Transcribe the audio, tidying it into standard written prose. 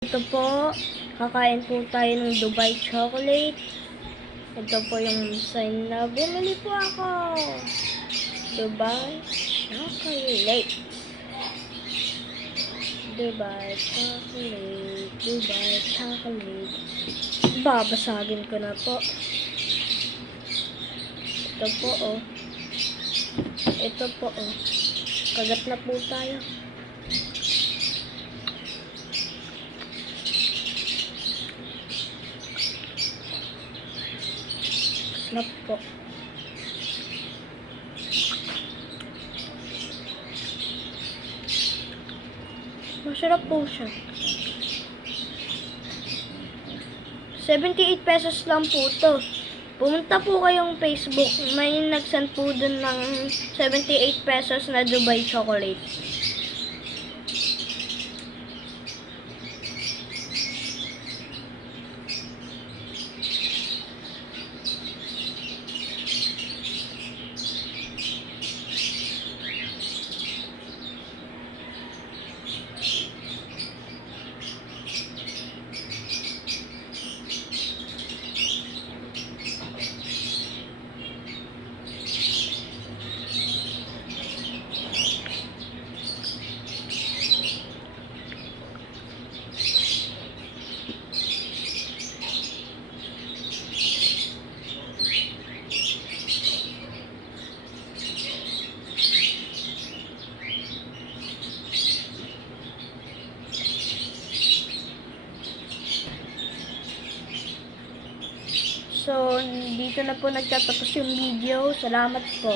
Ito po, kakain po tayo ng Dubai chocolate. Ito po yung sign na bumili po ako. Dubai chocolate. Dubai chocolate. Dubai chocolate. Babasagin ko na po. Ito po oh. Ito po oh. Kagat na po tayo. Sarap po. Masarap po siya. 78 pesos lang po to. Pumunta po kayong Facebook. May nag-send po dun ng 78 pesos na Dubai chocolate. So, dito na po nagtatapos yung video. Salamat po.